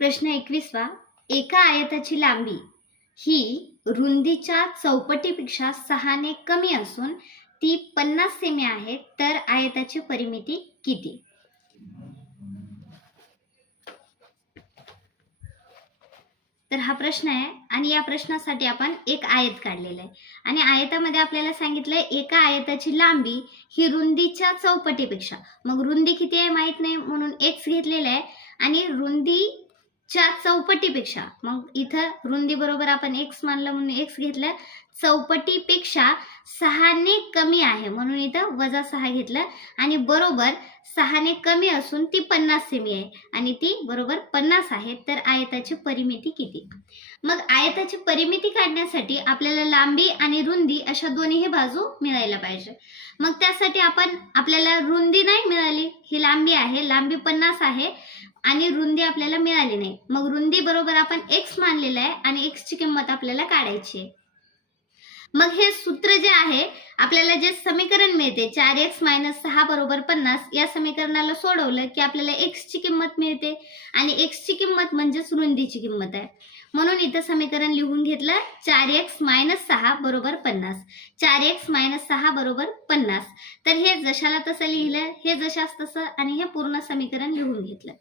प्रश्न एकवीसवा एका आयताची लांबी ही रुंदीच्या चौपटीपेक्षा सहाने कमी असून ती पन्नास सेमी आहे तर आयताची परिमिती किती? तर हा प्रश्न आहे आणि या प्रश्नासाठी आपण एक आयत काढलेला आहे. आणि आयतामध्ये आपल्याला सांगितलंय एका आयताची लांबी ही रुंदीच्या चौपटीपेक्षा. मग रुंदी किती आहे माहीत नाही म्हणून एक्स घेतलेला आहे. आणि रुंदी च्या चौपटीपेक्षा. मग इथं रुंदी बरोबर आपण एक्स मानलं म्हणून एक्स घेतलं चौपटीपेक्षा सहाने कमी आहे. म्हणून इथं वजा सहा घेतलं. आणि बरोबर सहाने कमी असून ती पन्नास सेमी आहे. आणि ती बरोबर पन्नास आहे. तर आयताची परिमिती किती? मग आयताची परिमिती काढण्यासाठी आपल्याला लांबी आणि रुंदी अशा दोन्ही बाजू मिळायला पाहिजे. मग त्यासाठी आपण आपल्याला रुंदी नाही मिळाली. ही लांबी आहे. लांबी पन्नास आहे. आणि रुंदी आपल्याला मिळाली नाही. मग रुंदी बरोबर आपण एक्स मानलेलं आहे. आणि एक्सची किंमत आपल्याला काढायची आहे. मग हे सूत्र जे आहे आपल्याला जे समीकरण मिळते चार एक्स मायनस सहा बरोबर पन्नास या समीकरणाला सोडवलं की आपल्याला एक्सची किंमत मिळते. आणि एक्सची किंमत म्हणजेच रुंदीची किंमत आहे. म्हणून इथं समीकरण लिहून घेतलं चार एक्स मायनस सहा बरोबर पन्नास. चार एक्स मायनस सहा बरोबर पन्नास. तर हे जशाला तसं लिहिलं हे जशास तसं आणि हे पूर्ण समीकरण लिहून घेतलं.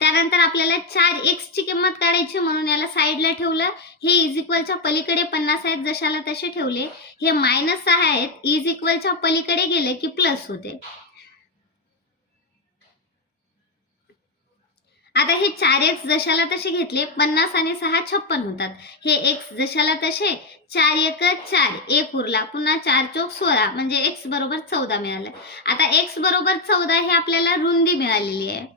त्यानंतर आपल्याला चार एक्स ची किंमत काढायची म्हणून याला साईडला ठेवलं. हे इज इक्वलच्या पलीकडे पन्नास आहेत जशाला तसे ठेवले. हे मायनस सहा आहेत इज इक्वलच्या पलीकडे गेले की प्लस होते. आता हे चार एक्स जशाला तसे घेतले पन्नास आणि सहा छप्पन होतात. हे एक्स जशाला तसे चार एक चार एक उरला. पुन्हा चार चौक सोळा म्हणजे एक्स बरोबर चौदा मिळालं. आता एक्स बरोबर चौदा हे आपल्याला रुंदी मिळालेली आहे.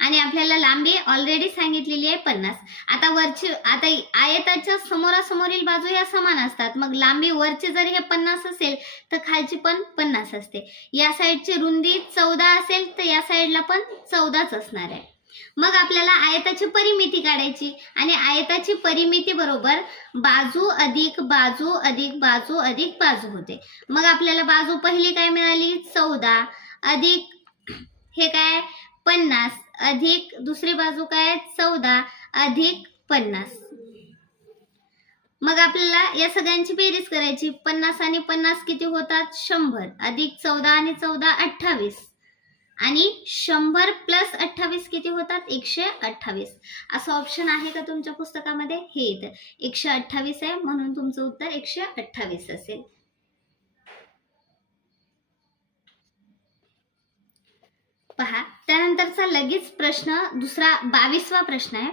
आणि आपल्याला लांबी ऑलरेडी सांगितलेली आहे पन्नास. आता वरची आता आयताच्या समोरासमोरील बाजू या समान असतात. मग लांबी वरची जर हे पन्नास असेल तर खालची पण पन्नास असते. या साईडची रुंदी चौदा असेल तर या साईडला पण चौदाच असणार आहे. मग आपल्याला आयताची परिमिती काढायची. आणि आयताची परिमिती बरोबर बाजू अधिक बाजू अधिक बाजू अधिक बाजू होते. मग आपल्याला बाजू पहिली काय मिळाली? चौदा अधिक हे काय? पन्नास. अधिक दुसरी बाजू काय चौदा अधिक पन्नास. मग आपल्याला या सगळ्यांची बेरीज करायची. पन्नास आणि पन्नास किती होतात? शंभर. अधिक चौदा आणि चौदा अठ्ठावीस. आणि शंभर प्लस अठ्ठावीस किती होतात? एकशे अठ्ठावीस. असं ऑप्शन आहे का तुमच्या पुस्तकामध्ये? हे येतं एकशे अठ्ठावीस आहे म्हणून तुमचं उत्तर एकशे अठ्ठावीस असेल. पहा. त्यानंतरचा लगेच प्रश्न दुसरा बावीसवा प्रश्न आहे.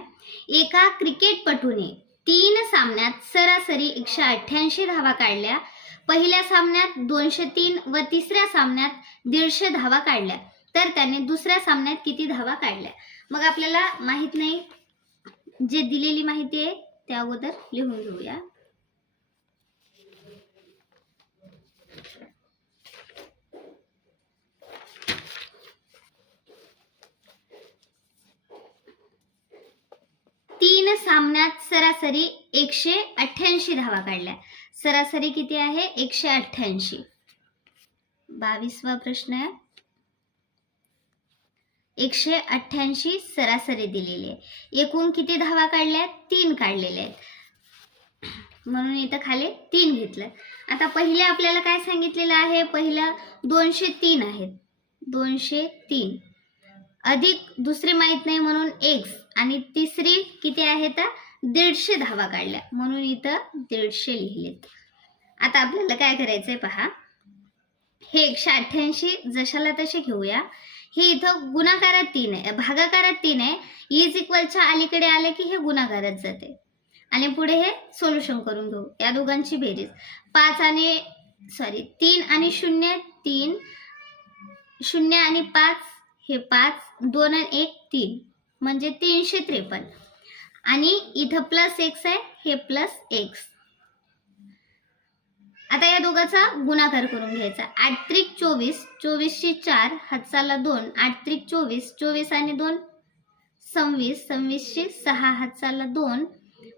एका क्रिकेटपटूने तीन सामन्यात सरासरी एकशे अठ्ठ्याऐंशी धावा काढल्या. पहिल्या सामन्यात दोनशे तीन व तिसऱ्या सामन्यात दीडशे धावा काढल्या. तर त्याने दुसऱ्या सामन्यात किती धावा काढल्या? मग आपल्याला माहीत नाही. जे दिलेली माहिती आहे त्या अगोदर लिहून घेऊया. तीन सामन्यात सरासरी एकशे अठ्ठ्याऐंशी धावा काढल्या. सरासरी किती आहे? एकशे अठ्ठ्याऐंशी. बावीसवा प्रश्न. आहे एकशे अठ्ठ्याऐंशी सरासरी दिलेली आहे. एकूण किती धावा काढल्या? तीन काढलेल्या आहेत. म्हणून इथं खाली तीन घेतलं. आता पहिले आपल्याला काय सांगितलेलं आहे? पहिलं दोनशे तीन आहेत. दोनशे तीन. अधिक दुसरी माहीत नाही म्हणून एक्स आणि तिसरी किती आहे तर दीडशे धावा काढल्या. म्हणून इथं दीडशे लिहिलेत. आता आपल्याला काय करायचंय पहा. हे एकशे अठ्ठ्याऐंशी जशाला तसे घेऊया. हे इथं गुणाकारात तीन आहे. भागाकारात तीन आहे. इज इक्वलच्या अलीकडे आले की हे गुणाकारात जाते. आणि पुढे हे सोल्युशन करून घेऊ. या दोघांची बेरीज. पाच आणि सॉरी तीन आणि शून्य तीन. शून्य आणि पाच. हे पाच दोन आणि एक तीन. म्हणजे तीनशे त्रेपन्न. आणि इथं प्लस एक्स आहे हे प्लस एक्स आता या दोघांचा गुणाकार करून घ्यायचा. आठ त्रिक चोवीस चोवीसशे चार हातचाला दोन. आठ त्रिक चोवीस चोवीस आणि दोन. सव्वीस सव्वीसशे सहा हातचाला दोन.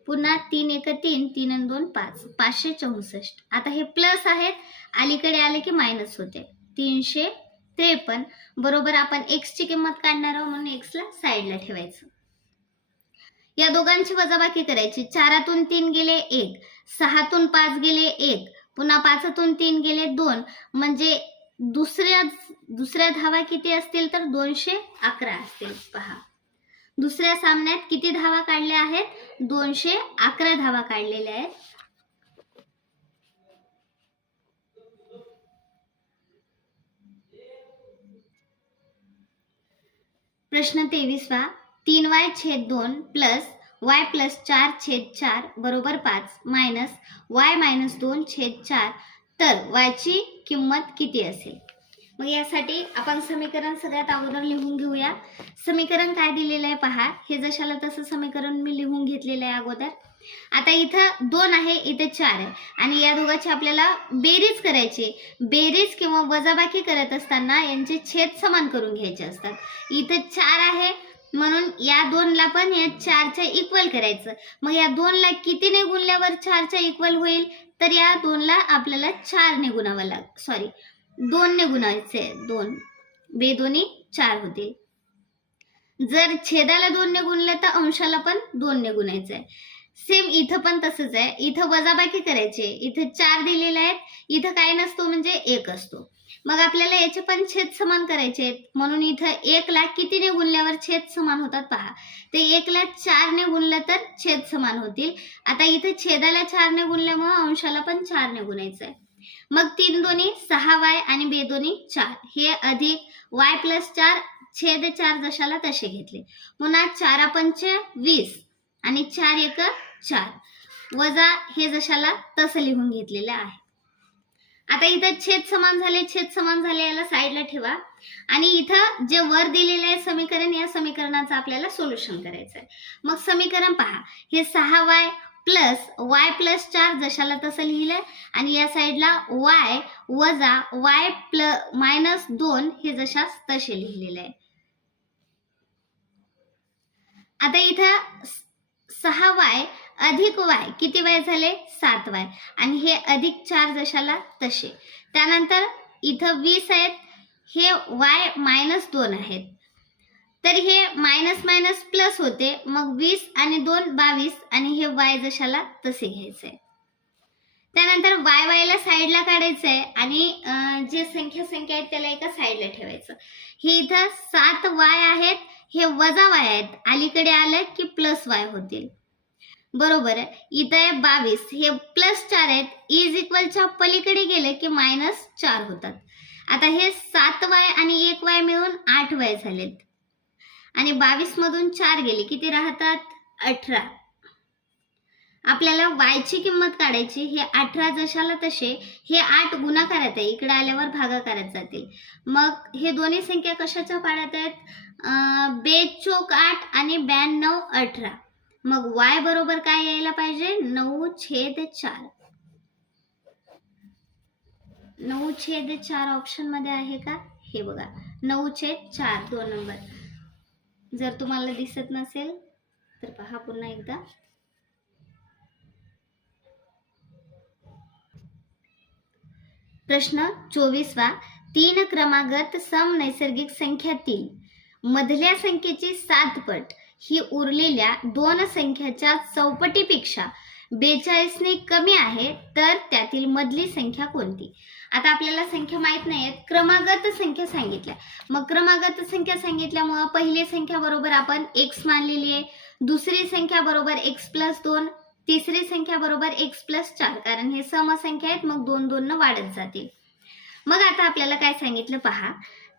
पुन्हा तीन एक तीन तीन आणि दोन पाच. पाचशे चौसष्ट. आता हे प्लस आहेत. अलीकडे आले की मायनस होते. तीनशे त्रेपन्न बरोबर आपण एक्सची किंमत काढणार आहोत म्हणून एक्सला साईडला ठेवायचं. या दोघांची वजाबाकी करायची. चारातून तीन गेले एक सहातून पाच गेले एक पुन्हा पाचातून तीन गेले दोन. म्हणजे दुसऱ्या दुसऱ्या धावा किती असतील तर दोनशे अकरा असतील. पहा. दुसऱ्या सामन्यात किती धावा काढल्या आहेत? दोनशे अकरा धावा काढलेल्या आहेत. प्रश्न तेवीसवा तीन वाय छेद दोन प्लस वाय प्लस चार छेद चार बरोबर पाच मायनस वाय मायनस दोन छेद चार. तर वायची किंमत किती असेल? मग यासाठी आपण समीकरण सगळ्यात अगोदर लिहून घेऊया. समीकरण काय दिलेलं आहे पहा. हे जशाला तसं समीकरण मी लिहून घेतलेलं आहे अगोदर. आता इथं दोन आहे इथे चार आहे. आणि या दोघांची आपल्याला बेरीज करायची बेरीज किंवा वजाबाकी करत असताना यांचे छेद समान करून घ्यायचे असतात. इथं चार आहे म्हणून या दोनला पण या चारच्या इक्वल करायचं. मग या दोनला कितीने गुणल्यावर चारच्या इक्वल होईल? तर या दोनला आपल्याला चारने गुणावं लाग सॉरी दोनने गुणायचे दोन. बेदोनी चार होतील. जर छेदाला दोनने गुणलं तर अंशाला पण दोनने गुणायचं आहे. सेम इथं पण तसंच आहे. इथं वजाबाकी करायची इथं चार दिलेले आहेत. इथं काय नसतो म्हणजे एक असतो. मग आपल्याला याचे पण छेद समान करायचे आहेत. म्हणून इथं एकला कितीने गुणल्यावर छेद समान होतात पहा. ते एकला चारने गुणलं तर छेद समान होतील. आता इथं छेदाला चारने गुणल्यामुळे अंशाला पण चारने गुणायचं आहे. मग तीन दोन्ही सहा वाय आणि बे दोन्ही चार. हे अधिक वाय प्लस चार छेद चार जशाला तसे घेतले. पुन्हा चारा पंच वीस आणि चार एक चार. वजा हे जशाला तसं लिहून घेतलेलं आहे. आता इथं छेद समान झाले छेद समान झाले याला साईडला ठेवा. आणि इथं जे वर दिलेलं आहे समीकरण या समीकरणाचं आपल्याला सोल्युशन करायचं आहे मग समीकरण पहा. हे सहा वाय प्लस वाय प्लस चार जशाला तसं लिहिलंय आणि या साईडला वाय वजा वाय प्ल मायनस दोन हे जशास तसे लिहिलेले आहे आता इथं सहा वाय अधिक वाय किती वाय झाले? सात वाय. आणि हे अधिक चार जशाला तसे. त्यानंतर इथं वीस आहेत हे वाय मायनस दोन आहेत. तर हे मायनस मायनस प्लस होते. मग वीस आणि दोन बावीस आणि हे वाय जशाला तसे घ्यायचे आहे त्यानंतर वाय वायला साईडला काढायचं आहे आणि जे संख्या संख्या आहेत त्याला एका साईडला ठेवायचं. हे इथं सात वाय आहेत हे वजा वाय आहेत. अलीकडे आलं की प्लस वाय होतील. बरोबर आहे. इथं आहे बावीस. हे प्लस चार आहेत. इज इक्वलच्या पलीकडे गेले की मायनस चार होतात. आता हे सात वाय आणि एक वाय मिळून आठ वाय झालेत. आणि बावीस मधून चार गेले. किती राहतात? अठरा. आपल्याला वायची किंमत काढायची हे अठरा जशाला तसे हे आठ गुणाकारात आहे. इकडे आल्यावर भागाकारात जातील. मग हे दोन्ही संख्या कशाच्या पाड्यात आहेत? बे बेचोक आठ आणि ब्याण्णव अठरा. मग वाय बरोबर काय यायला पाहिजे? नऊ छेद चार. नऊ छेद चार ऑप्शनमध्ये आहे का? हे बघा. नऊ छेद चार दोन नंबर. जर तुम्हाला दिसत नसेल तर पहा पुन्हा एकदा. प्रश्न चोवीसवा. तीन क्रमागत सम नैसर्गिक संख्यातील मधल्या संख्येची सात पट. ही उरलेल्या दोन संख्याच्या चौपटीपेक्षा बेचाळीसने कमी आहे तर त्यातील मधली संख्या कोणती? आता आपल्याला संख्या माहीत नाही आहेत क्रमागत संख्या सांगितल्या. मग क्रमागत संख्या सांगितल्यामुळं पहिली संख्या बरोबर आपण एक्स मानलेली आहे. दुसरी संख्या बरोबर एक्स प्लस दोन. तिसरी संख्या बरोबर एक्स प्लस चार कारण हे समसंख्या आहेत मग दोन दोन वाढत जातील. मग आता आपल्याला काय सांगितलं पहा.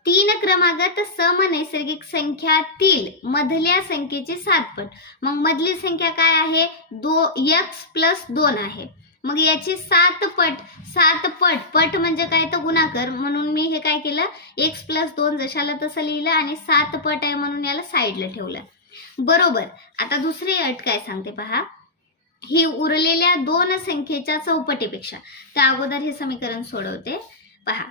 तीन क्रमागत सम नैसर्गिक संख्यातील मधल्या संख्येचे सात पट मग मधली संख्या काय आहे? दो एक्स प्लस दोन आहे. मग याची सात पट सात पट पट म्हणजे काय तर गुणाकार. म्हणून मी हे काय केलं? एक्स प्लस दोन जशाला तसं लिहिलं आणि सात पट आहे म्हणून याला साईडला ठेवलं. बरोबर. आता दुसरी अट काय सांगते पहा? ही उरलेल्या दोन संख्येच्या चौपटीपेक्षा. त्या अगोदर हे समीकरण सोडवते. पहा.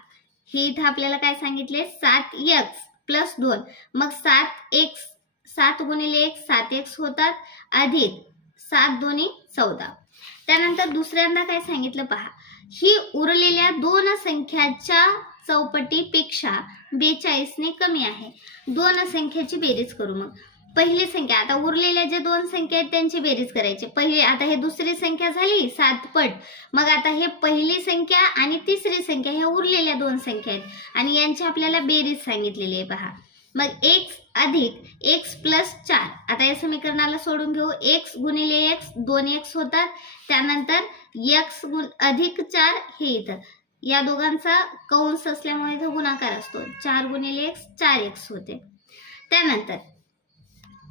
हे इथं आपल्याला काय सांगितले? सात एक्स प्लस दोन. मग सात एक्स सात गुणिले एक सात एक्स होतात. अधिक सात दोन्ही चौदा. त्यानंतर दुसऱ्यांदा काय सांगितलं पहा. ही उरलेल्या दोन संख्याच्या चौपटीपेक्षा बेचाळीसने कमी आहे. दोन संख्याची बेरीज करू मग. पहिली संख्या. आता उरलेल्या ज्या दोन संख्या आहेत त्यांची बेरीज करायची. पहिली आता हे दुसरी संख्या झाली सात पट. मग आता हे पहिली संख्या आणि तिसरी संख्या हे उरलेल्या दोन संख्या आहेत. आणि यांची आपल्याला बेरीज सांगितलेली आहे पहा मग एक्स अधिक एक्स प्लस चार. आता या समीकरणाला सोडून घेऊ. एक्स गुणिले एक्स दोन एक्स होतात. त्यानंतर एक्स गुण अधिक चार हे इथं. या दोघांचा कंस असल्यामुळे इथं गुणाकार असतो. चार गुणिले एक्स चार एक्स होते. त्यानंतर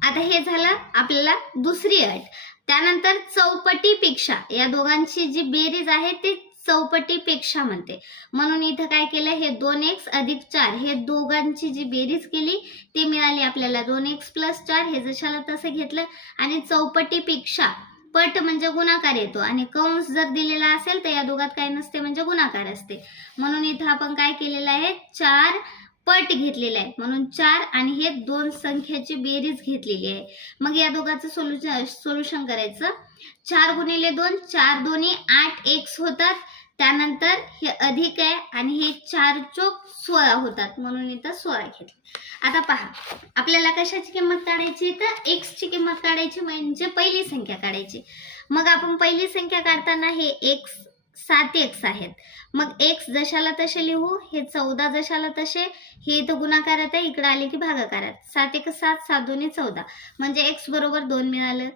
आता हे झालं आपल्याला दुसरी अट. त्यानंतर चौपटीपेक्षा या दोघांची जी बेरीज आहे ती चौपटीपेक्षा म्हणते. म्हणून इथं काय केलं हे दोन एक्स अधिक चार हे दोघांची जी बेरीज केली ती मिळाली आपल्याला दोन एक्स प्लस चार हे जशाला तसं घेतलं. आणि चौपटीपेक्षा पट म्हणजे गुणाकार येतो. आणि कंस जर दिलेला असेल तर या दोघात काय नसते म्हणजे गुणाकार असते. म्हणून इथं आपण काय केलेलं आहे चार पट घेतलेला आहे. म्हणून चार आणि हे दोन संख्याची बेरीज घेतलेली आहे. मग या दोघांचं सोल्युशन सोल्युशन करायचं. चार गुणिले दोन चार दोन्ही आठ एक्स होतात. त्यानंतर हे अधिक आहे आणि हे चार चोक सोळा होतात. म्हणून इथं सोळा घेतले. आता पहा आपल्याला कशाची किंमत काढायची तर एक्सची किंमत काढायची म्हणजे पहिली संख्या काढायची. मग आपण पहिली संख्या काढताना हे एक्स सात एक्स आहेत. मग एक्स जशाला तसे लिहू हे चौदा जशाला तसे हे इथं गुणाकारात आहे इकडे आले की भागाकारात. सात एक सात सात दोन्ही चौदा. म्हणजे एक्स बरोबर दोन मिळालं.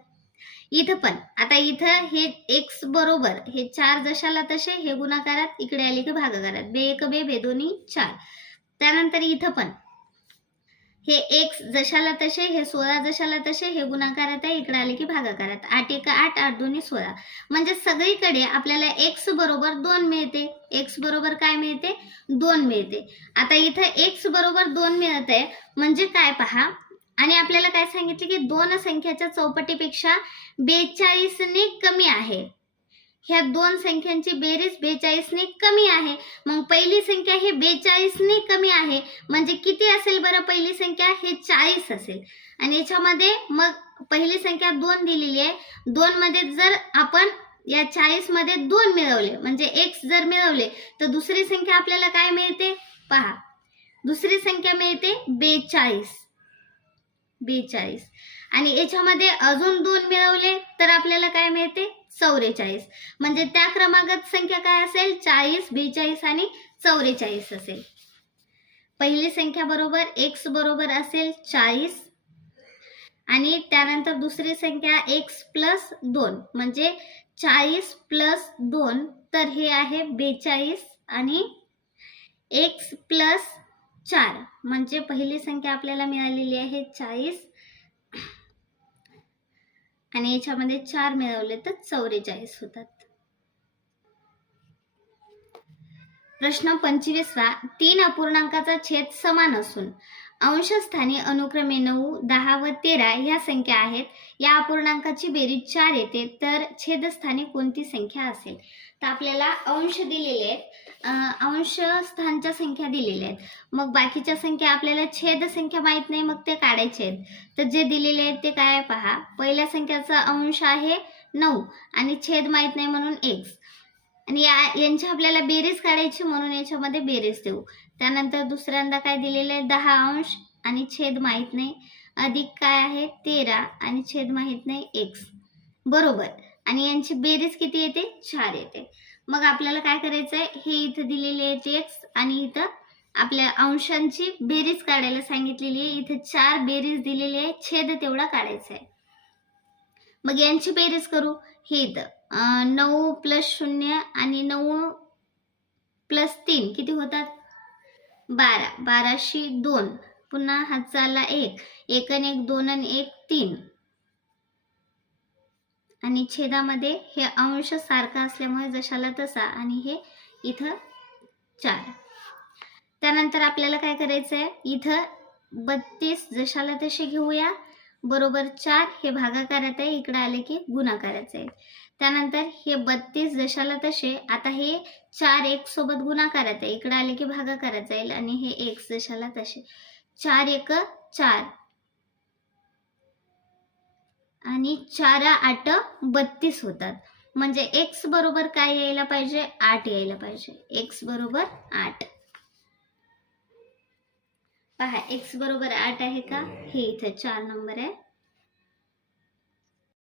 इथं पण आता इथं हे एक्स बरोबर हे चार जशाला तसे हे गुणाकारात इकडे आले की भागाकारात. बे एक बे बे दोन्ही चार. त्यानंतर इथं पण हे एक्स जशाला तसे हे सोळा जशाला तसे हे गुणाकारात आहे इकडे आले की भागाकारात. आठ एक आठ आठ दोन्ही सोळा. म्हणजे सगळीकडे आपल्याला एक्स बरोबर दोन मिळते. एक्स बरोबर काय मिळते? दोन मिळते. आता इथं एक्स बरोबर दोन मिळत आहे म्हणजे काय पहा? आणि आपल्याला काय सांगितले की दोन संख्याच्या चौपटीपेक्षा बेचाळीसने कमी आहे. ह्या दोन संख्यांची बेरीज बेचाळीसने कमी आहे. मग पहिली संख्या ही बेचाळीसने कमी आहे. म्हणजे किती असेल बरं पहिली संख्या? हे चाळीस असेल. आणि याच्यामध्ये मग पहिली संख्या दोन दिलेली आहे. दोनमध्ये जर आपण या चाळीसमध्ये दोन मिळवले म्हणजे एक्स जर मिळवले तर दुसरी संख्या आपल्याला काय मिळते? पहा. दुसरी संख्या मिळते बेचाळीस. बेचाळीस. आणि याच्यामध्ये अजून दोन मिळवले तर आपल्याला काय मिळते? चौवेचाळीस म्हणजे त्या क्रमागत संख्या काय असेल? चाळीस बेचाळीस आणि चौवेचाळीस असेल. पहिली संख्या बरोबर एक्स बरोबर असेल चाळीस. आणि त्यानंतर दुसरी संख्या एक्स प्लस दोन. म्हणजे चाळीस प्लस दोन तर हे आहे बेचाळीस आणि एक्स प्लस चार. म्हणजे पहिली संख्या आपल्याला मिळालेली आहे चाळीस. आणि याच्यामध्ये चार मिळवले तर चौवेचाळीस होतात. प्रश्न पंचवीसवा तीन अपूर्णांकाचा छेद समान असून अंशस्थानी अनुक्रमे नऊ दहा व तेरा ह्या संख्या आहेत. या अपूर्णांकाची बेरीज चार येते तर छेदस्थानी कोणती संख्या असेल? तर आपल्याला अंश दिलेले आहेत. अंश स्थानच्या संख्या दिलेल्या आहेत. मग बाकीच्या संख्या आपल्याला छेद संख्या माहीत नाही मग ते काढायचे आहेत. तर जे दिलेले आहेत ते काय पहा. पहिल्या संख्याचा अंश आहे नऊ आणि छेद माहीत नाही म्हणून एक्स आणि या यांची आपल्याला बेरीज काढायची म्हणून याच्यामध्ये बेरीज देऊ. त्यानंतर दुसऱ्यांदा काय दिलेलं आहे? दहा अंश आणि छेद माहीत नाही. अधिक काय आहे? तेरा आणि छेद माहीत नाही. एक्स बरोबर. आणि यांची बेरीज किती येते? चार येते. मग आपल्याला काय करायचं आहे हे इथं दिलेले आहेत एक्स आणि इथं आपल्या अंशांची बेरीज काढायला सांगितलेली आहे. इथं चार बेरीज दिलेली आहे. छेद तेवढा काढायचा आहे मग यांची बेरीज करू. हे इथं. नऊ प्लस शून्य आणि नऊ प्लस तीन किती होतात? बारा. बाराशे दोन. पुन्हा हातचाला एक. एक आणि एक दोन आणि एक तीन. आणि छेदामध्ये हे अंश सारखा असल्यामुळे जशाला तसा आणि हे इथं चार. त्यानंतर आपल्याला काय करायचं आहे इथं बत्तीस जशाला तसे घेऊया बरोबर चार हे भागाकारात आहे इकडे आले की गुणाकाराचे आहे. त्यानंतर हे बत्तीस जशाला तसे आता हे चार एक सोबत गुणाकारात आहे इकडे आले की भागाकारात जाईल आणि हे एक जशाला तसे. चार एक चार. आणि चार आठ बत्तीस होतात. म्हणजे एक्स बरोबर काय यायला पाहिजे? आठ यायला पाहिजे. एक्स बरोबर आठ. पहा एक्स बरोबर आठ आहे का? हे इथे चार नंबर आहे.